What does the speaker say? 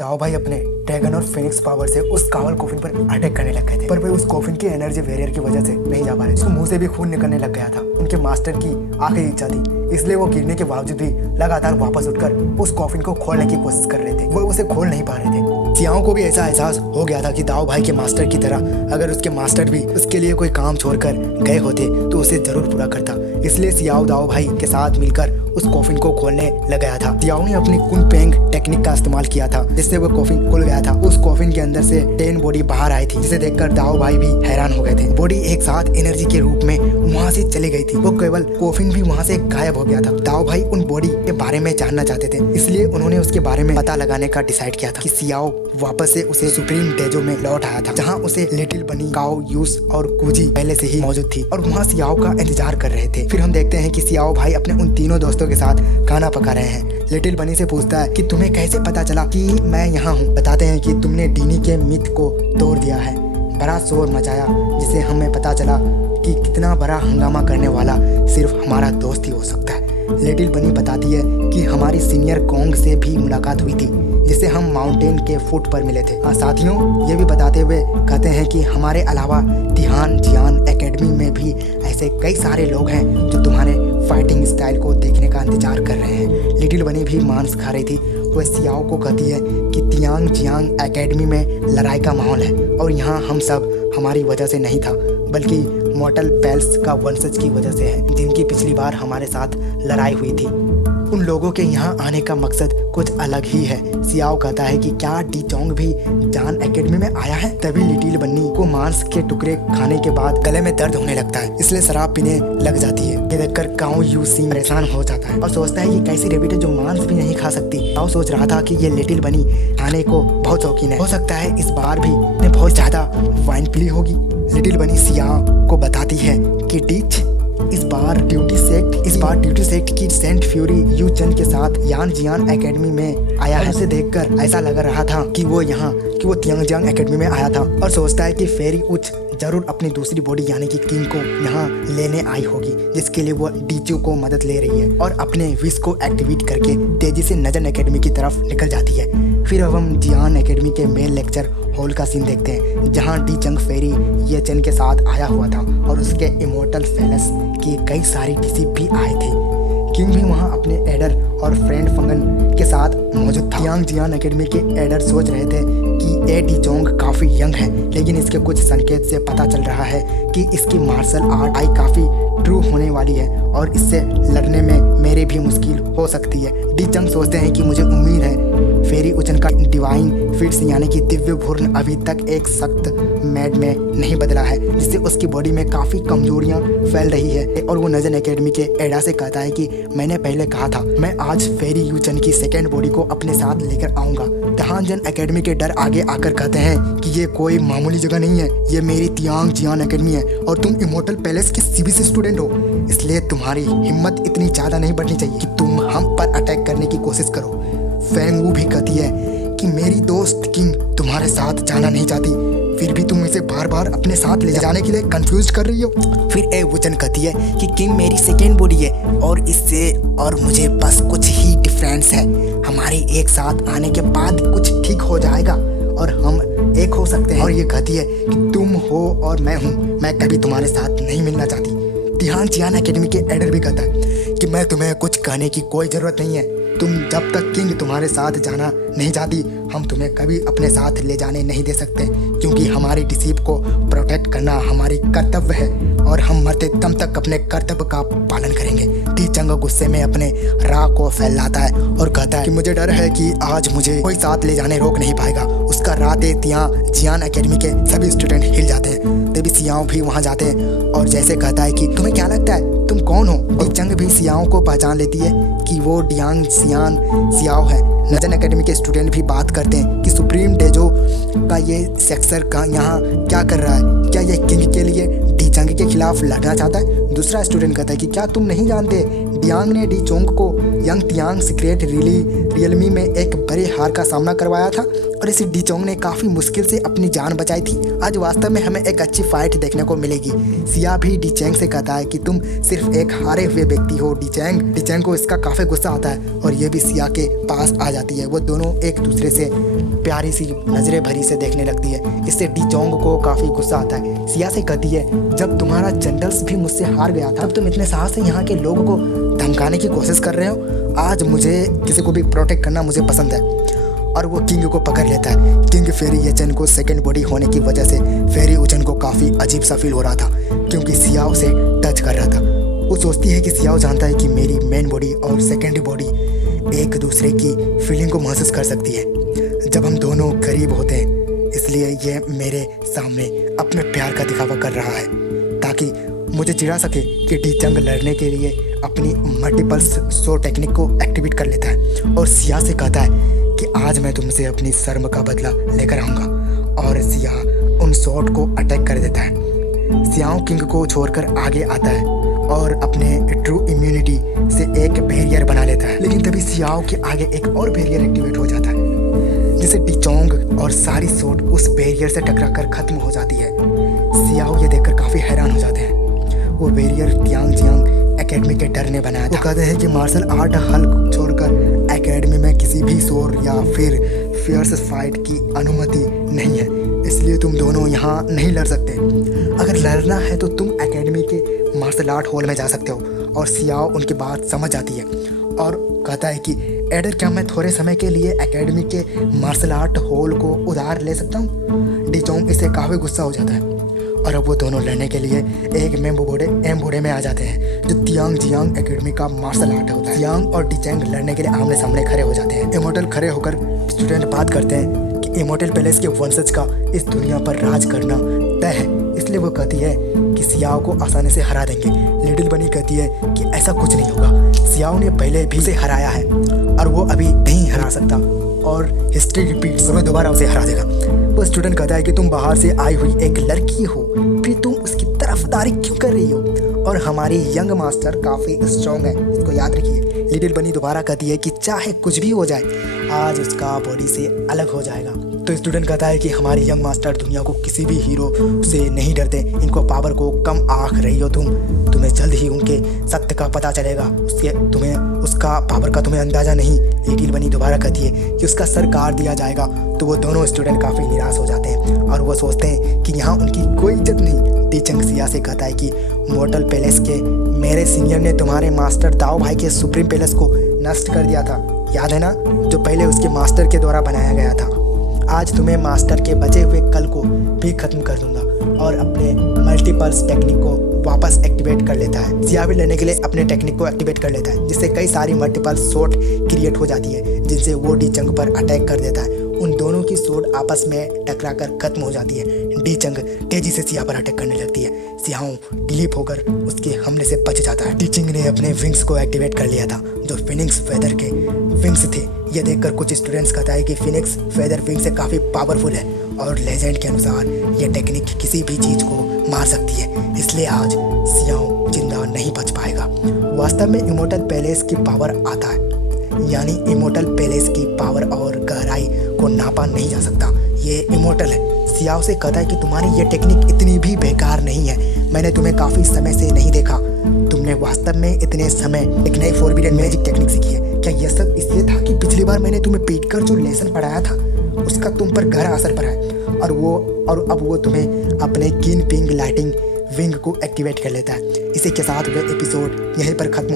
दाओ भाई अपने ड्रैगन और फिनिक्स पावर से उस कावल कॉफिन पर अटैक करने लग गए थे, पर वे उस कॉफिन की एनर्जी वेरियर की वजह से नहीं जा पा रहे। उसको मुंह से भी खून निकलने लग गया था। उनके मास्टर की आखिरी इच्छा थी, इसलिए वो गिरने के बावजूद भी लगातार वापस उठकर उस कॉफिन को खोलने की कोशिश कर रहे थे। वो उसे खोल नहीं पा रहे थे। सियाओं को भी ऐसा एहसास हो गया था कि दाओ भाई के मास्टर की तरह अगर उसके मास्टर भी उसके लिए कोई काम छोड़कर गए होते तो उसे जरूर पूरा करता। इसलिए सियाओ दाओ भाई के साथ मिलकर उस कॉफिन को खोलने लग गया था। सियाओ ने अपनी कुन पेंग टेक्निक का इस्तेमाल किया था, जिससे वो कॉफिन खुल गया था। उस कॉफिन के अंदर से 10 बॉडी बाहर आई थी, जिसे देखकर दाओ भाई भी हैरान हो गए थे। बॉडी एक साथ एनर्जी के रूप में वहाँ से चली गई थी। वो केवल कॉफिन भी वहाँ से गायब हो गया था। दाओ भाई उन बॉडी के बारे में जानना चाहते थे, इसलिए उन्होंने उसके बारे में पता लगाने का डिसाइड किया था कि सियाओ वापस से उसे सुप्रीम डेजो में लौट आया था, जहाँ उसे लिटिल बनी, काओ, यूस और कुजी पहले से ही मौजूद थी और वहाँ सियाओ का इंतजार कर रहे थे। फिर हम देखते हैं कि सियाओ भाई अपने उन तीनों दोस्तों के साथ खाना पका रहे हैं। लिटिल बनी से पूछता है कि तुम्हें कैसे पता चला कि मैं यहाँ हूँ। बताते हैं कि तुमने डीनी के मिथ को तोड़ दिया है, बड़ा शोर मचाया, जिससे हमें पता चला कि कितना बड़ा हंगामा करने वाला सिर्फ हमारा दोस्त ही हो सकता है। लिटिल बनी बताती है कि हमारी सीनियर कोंग से भी मुलाकात हुई थी, जिससे हम माउंटेन के फुट पर मिले थे। साथियों, ये भी बताते हुए कहते हैं कि हमारे अलावा तिहान जियान एकेडमी में भी ऐसे कई सारे लोग हैं जो तुम्हारे फाइटिंग स्टाइल को देखने का इंतजार कर रहे हैं। लिटिल बनी भी मांस खा रही थी। वह सियाओ को कहती है कि तियांग जियांग एकेडमी में लड़ाई का माहौल है और यहाँ हम सब हमारी वजह से नहीं था, बल्कि मॉर्टल पेल्स का वंशज की वजह से है, जिनकी पिछली बार हमारे साथ लड़ाई हुई थी। उन लोगों के यहाँ आने का मकसद कुछ अलग ही है। सियाओ कहता है कि क्या डी चोंग भी जान एकेडमी में आया है। तभी लिटिल बन्नी को मांस के टुकड़े खाने के बाद गले में दर्द होने लगता है, इसलिए शराब पीने लग जाती है। ये देखकर काओ यू सिंह परेशान हो जाता है और सोचता है कि कैसी रेबिट है जो मांस भी नहीं खा सकती। काओ सोच रहा था कि ये लिटिल बनी खाने को बहुत शौकीन है, हो सकता है इस बार भी ने बहुत ज्यादा वाइन पी ली होगी। लिटिल बनी सियाओ को बताती है कि डीच इस बार ड्यूटी सेक्ट की सेंट फ्यूरी यू चन के साथ यान जियान एकेडमी में आया है। उसे देखकर ऐसा लग रहा था कि वो तियांग जियांग एकेडमी में आया था और सोचता है कि फेरी उच जरूर अपनी दूसरी बॉडी यानी कि किंग को यहाँ लेने आई होगी, जिसके लिए वो डीचू को मदद ले रही है और अपने विश को एक्टिवेट करके तेजी से नजन एकेडमी की तरफ निकल जाती है। फिर अब हम जियान एकेडमी के मेन लेक्चर हॉल का सीन देखते हैं, जहाँ डी चंग फेरी ये चन के साथ आया हुआ था और उसके इमोर्टल फेलस की कई सारी डिसीप भी आए थे। किंग भी वहाँ अपने एडर और फ्रेंड फंगन के साथ मौजूद था। यांग जियान एकेडमी के एडर सोच रहे थे कि ए डी चोंग काफी यंग है, लेकिन इसके कुछ संकेत से पता चल रहा है कि इसकी मार्शल आर्ट आई काफी ट्रू होने वाली है और इससे लड़ने में मेरे भी मुश्किल हो सकती है। डी चंग सोचते हैं कि मुझे उम्मीद है फेरी उचन का डिवाइन फिट्स यानी कि दिव्य भूर्ण अभी तक एक सख्त मैड में नहीं बदला है, जिससे उसकी बॉडी में काफी कमजोरियां फैल रही है। और वो नजन एकेडमी के एडा से कहता है कि मैंने पहले कहा था मैं आज फेरी यूचन की सेकेंड बॉडी को अपने साथ लेकर आऊंगा। तहानजन एकेडमी के डर आगे आकर कहते हैं कि ये कोई मामूली जगह नहीं है, ये मेरी तियांग जियान एकेडमी है और तुम इमोर्टल पैलेस के सीबीसी स्टूडेंट हो, इसलिए तुम्हारी हिम्मत इतनी ज्यादा नहीं बढ़नी चाहिए कि तुम हम पर अटैक करने की कोशिश करो। फेंग वू भी कहती है कि मेरी दोस्त किंग तुम्हारे साथ जाना नहीं चाहती, फिर भी तुम इसे बार बार अपने साथ ले जाने के लिए कंफ्यूज कर रही हो। फिर ए वुचन कहती है कि किंग मेरी सेकेंड बॉडी है और इससे और मुझे बस कुछ ही डिफरेंस है। हमारे एक साथ आने के बाद कुछ ठीक हो जाएगा और हम एक हो सकते हैं। और ये कहती है कि तुम हो और मैं हूँ, मैं कभी तुम्हारे साथ नहीं मिलना चाहती। तिहान जियान एकेडमी के एडर भी कहता है कि मैं तुम्हें कुछ कहने की कोई जरूरत नहीं है, तुम जब तक किंग तुम्हारे साथ जाना नहीं चाहती हम तुम्हें कभी अपने साथ ले जाने नहीं दे सकते, क्योंकि हमारी डिसीप को प्रोटेक्ट करना हमारी कर्तव्य है और हम मरते दम तक अपने कर्तव्य का पालन करेंगे। डी चंग गुस्से में अपने राग को फैलाता है और कहता है कि मुझे डर है कि आज मुझे कोई साथ ले जाने रोक नहीं पाएगा। उसका राते तियांग जियान एकेडमी के सभी स्टूडेंट हिल जाते हैं। तभी सियाओ भी वहाँ जाते हैं और जैसे कहता है कि तुम्हें क्या लगता है तुम कौन हो। डी चंग भी सियाओ को पहचान लेती है कि वो डियांग सियान सियाओ है। नजन एकेडमी के स्टूडेंट भी बात करते हैं कि सुप्रीम डेजो का ये सेक्सर का यहाँ क्या कर रहा है, क्या ये किंग के लिए डी चंग के खिलाफ लड़ना चाहता है। दूसरा स्टूडेंट कहता है कि क्या तुम नहीं जानते डियांग ने डी चोंग को यंग तियांग सीक्रेट रियलमी में एक बड़े हार का सामना करवाया था। और इसी डी चोंग ने काफी मुश्किल से अपनी जान बचाई थी। आज वास्तव में हमें एक अच्छी फाइट देखने को मिलेगी। सिया भी डी चैंग से कहता है कि तुम सिर्फ एक हारे हुए व्यक्ति हो डी चैंग। डी चैंग को इसका काफी गुस्सा आता है और ये भी सिया के पास आ जाती है। वो दोनों एक दूसरे से प्यारी सी नजरें भरी से देखने लगती है। इससे डी चोंग को काफी गुस्सा आता है। सिया से कहती है, जब तुम्हारा जनरल्स भी मुझसे हार गया था तब तुम इतने साहस से यहाँ के लोगों को धमकाने की कोशिश कर रहे हो। आज मुझे किसी को भी प्रोटेक्ट करना मुझे पसंद है। और वो किंग को पकड़ लेता है। किंग फेरी येचन को सेकंड बॉडी होने की वजह से फेरी उचन को काफ़ी अजीब सा फील हो रहा था क्योंकि सियाओ से टच कर रहा था। वो सोचती है कि सियाओ जानता है कि मेरी मेन बॉडी और सेकेंडरी बॉडी एक दूसरे की फीलिंग को महसूस कर सकती है जब हम दोनों करीब होते हैं। इसलिए ये मेरे सामने अपने प्यार का दिखावा कर रहा है ताकि मुझे चिढ़ा सके कि डी चंग लड़ने के लिए अपनी मल्टीपल्स शो टेक्निक को एक्टिवेट कर लेता है और सिया से कहता है कि आज मैं तुमसे अपनी शर्म का बदला लेकर आऊँगा। और सिया उन शॉट को अटैक कर देता है। सियाओ किंग को छोड़कर आगे आता है और अपने ट्रू इम्यूनिटी से एक बैरियर बना लेता है। लेकिन तभी सियाओ के आगे एक और बैरियर एक्टिवेट हो जाता है जिसे डी चोंग और सारी शॉट उस बैरियर से टकराकर खत्म हो जाती है। सियाओ ये देखकर काफ़ी हैरान हो जाते हैं। वो बैरियर तियांग जियांग एकेडमी के डर ने बनाया था। वो कहते हैं कि मार्शल आर्ट हल्क छोड़कर एकेडमी में किसी भी शोर या फिर फियर्स फाइट की अनुमति नहीं है, इसलिए तुम दोनों यहाँ नहीं लड़ सकते। अगर लड़ना है तो तुम एकेडमी के मार्शल आर्ट हॉल में जा सकते हो। और सियाओ उनकी बात समझ आती है और कहता है कि एडर, क्या मैं थोड़े समय के लिए एकेडमी के मार्शल आर्ट हॉल को उधार ले सकता हूँ? डी चोंग इससे काफ़ी गुस्सा हो जाता है और अब वो दोनों लड़ने के लिए एक एम बोर्डे में आ जाते हैं जो तियांग जियांग एकेडमी का मार्शल आर्ट होता है। सियांग और डी चैंग लड़ने के लिए आमने सामने खड़े हो जाते हैं। इमोर्टल खड़े होकर स्टूडेंट बात करते हैं कि इमोर्टल पैलेस के वंशज का इस दुनिया पर राज करना तय है, इसलिए वो कहती है कि सियाओ को आसानी से हरा देंगे। लिटिल बनी कहती है कि ऐसा कुछ नहीं होगा, सियाओ ने पहले भी उसे हराया है और वो अभी नहीं हरा सकता और हिस्ट्री रिपीट्स, वो दोबारा उसे हरा देगा। वो स्टूडेंट कहता है कि तुम बाहर से आई हुई एक लड़की हो, फिर तुम उसकी तरफदारी क्यों कर रही हो? और हमारी यंग मास्टर काफ़ी स्ट्रॉन्ग है, इसको याद रखिए। लिटिल बनी दोबारा कहती है कि चाहे कुछ भी हो जाए आज उसका बॉडी से अलग हो जाएगा। तो स्टूडेंट कहता है कि हमारी यंग मास्टर दुनिया को किसी भी हीरो से नहीं डरते, इनको पावर को कम आंक रही हो तुम्हें जल्द ही उनके सत्य का पता चलेगा, तुम्हें उसका पावर का तुम्हें अंदाज़ा नहीं। लिटिल बनी दोबारा कहती है कि उसका सर काट दिया जाएगा। तो वो दोनों स्टूडेंट काफ़ी निराश हो जाते हैं और वो सोचते हैं कि यहाँ उनकी कोई इज्जत नहीं। डी चंग सिया से कहता है कि मॉर्टल पैलेस के मेरे सीनियर ने तुम्हारे मास्टर दाओ भाई के सुप्रीम पैलेस को नष्ट कर दिया था, याद है ना, जो पहले उसके मास्टर के द्वारा बनाया गया था। आज तुम्हें मास्टर के बचे हुए कल को भी खत्म कर दूंगा। और अपने मल्टीपल्स टेक्निक को वापस एक्टिवेट कर लेता है। सिया भी लेने के लिए अपने टेक्निक को एक्टिवेट कर लेता है जिससे कई सारी मल्टीपल शॉट क्रिएट हो जाती है जिनसे वो डी चंग पर अटैक कर देता है। उन दोनों की शॉट आपस में टकराकर खत्म हो जाती है। डी चंग तेजी से सिया पर अटैक करने लगती है। सियाओ डिलीप होकर उसके हमले से बच जाता है। डी चंग ने अपने विंग्स को एक्टिवेट कर लिया था जो फिनिक्स फेदर के विंग्स थे। ये देखकर कुछ स्टूडेंट्स कहता है कि फिनिक्स फेदर विंग से काफ़ी पावरफुल है और लेजेंड के अनुसार ये टेक्निक किसी भी चीज़ को मार सकती है, इसलिए आज सियाओ जिंदा नहीं बच पाएगा। वास्तव में इमोर्टल पैलेस की पावर आता है, यानी इमोर्टल पैलेस की पावर और गहराई को नापा नहीं जा सकता। ये इमोर्टल है। सियाओ से कहता है कि तुम्हारी ये टेक्निक इतनी भी बेकार नहीं है, मैंने तुम्हें काफ़ी समय से नहीं देखा, तुमने वास्तव में इतने समय एक नई फॉरबिडन मैजिक टेक्निक सीखी है। क्या यह सब इसलिए था कि पिछली बार मैंने तुम्हें पीटकर जो लेसन पढ़ाया था उसका तुम पर गहरा असर पड़ा है और अब वो तुम्हें अपने कीन पिंग लाइटिंग विंग को एक्टिवेट कर लेता है। इसी के साथ वह एपिसोड यहीं पर खत्म